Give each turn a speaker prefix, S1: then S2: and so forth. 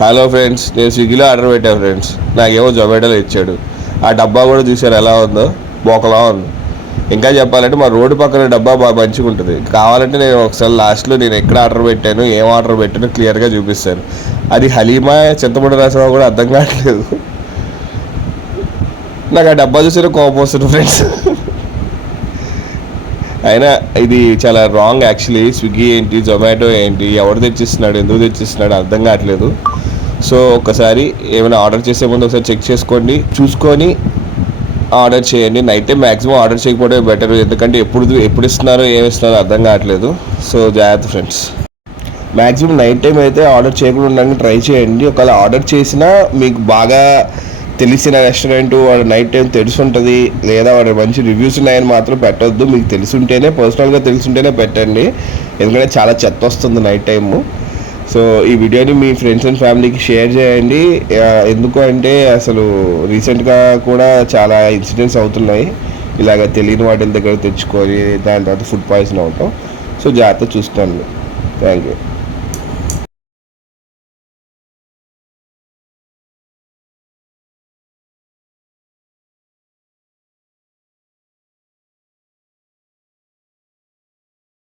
S1: Hello friends నేను స్విగ్గీలో order పెట్టాను ఫ్రెండ్స్ నాకేమో జొమాటోలో ఇచ్చాడు. ఆ డబ్బా కూడా చూసారు ఎలా ఉందో? బోకలా ఉంది. ఇంకా చెప్పాలంటే మా రోడ్డు పక్కన డబ్బా బాగా మంచిగా ఉంటుంది. కావాలంటే నేను ఒకసారి లాస్ట్లో నేను ఎక్కడ ఆర్డర్ పెట్టాను ఏం ఆర్డర్ పెట్టానో క్లియర్గా చూపిస్తాను. అది హలీమా చింతపండు రసమా కూడా అర్థం కావట్లేదు. నాకు ఆ డబ్బా చూసారు కోపం వస్తుంది ఫ్రెండ్స్ అయినా ఇది చాలా రాంగ్ యాక్చువల్లీ స్విగ్గీ ఏంటి జొమాటో ఏంటి ఎవరు తెచ్చిస్తున్నాడు ఎందుకు తెచ్చిస్తున్నాడు అర్థం కావట్లేదు. సో ఒకసారి ఏమైనా ఆర్డర్ చేసే ముందు ఒకసారి చెక్ చేసుకోండి. చూసుకొని ఆర్డర్ చేయండి. నైట్ టైం మ్యాక్సిమం ఆర్డర్ చేయకపోవడం బెటర్. ఎందుకంటే ఎప్పుడు ఎప్పుడు ఇస్తున్నారో ఏమి ఇస్తున్నారో అర్థం కావట్లేదు. సో జాగ్రత్త ఫ్రెండ్స్. మ్యాక్సిమం నైట్ టైం అయితే ఆర్డర్ చేయకుండా ఉండడానికి ట్రై చేయండి. ఒకవేళ ఆర్డర్ చేసినా మీకు బాగా తెలిసిన రెస్టారెంట్ వాడు నైట్ టైం తెలిసి ఉంటుంది లేదా వాడు మంచి రివ్యూస్ ఉన్నాయని మాత్రం పెట్టొద్దు. మీకు తెలిసి ఉంటేనే పర్సనల్గా తెలిసి ఉంటేనే పెట్టండి. ఎందుకంటే చాలా చెత్త వస్తుంది నైట్ టైము. సో ఈ వీడియోని మీ ఫ్రెండ్స్ అండ్ ఫ్యామిలీకి షేర్ చేయండి. ఎందుకు అంటే అసలు రీసెంట్గా కూడా చాలా ఇన్సిడెంట్స్ అవుతున్నాయి. ఇలాగ తెలియని వాటి దగ్గర తెచ్చుకొని దాని తర్వాత ఫుడ్ పాయిజన్ అవటం. సో జాగ్రత్త చూస్తాను థ్యాంక్ యూ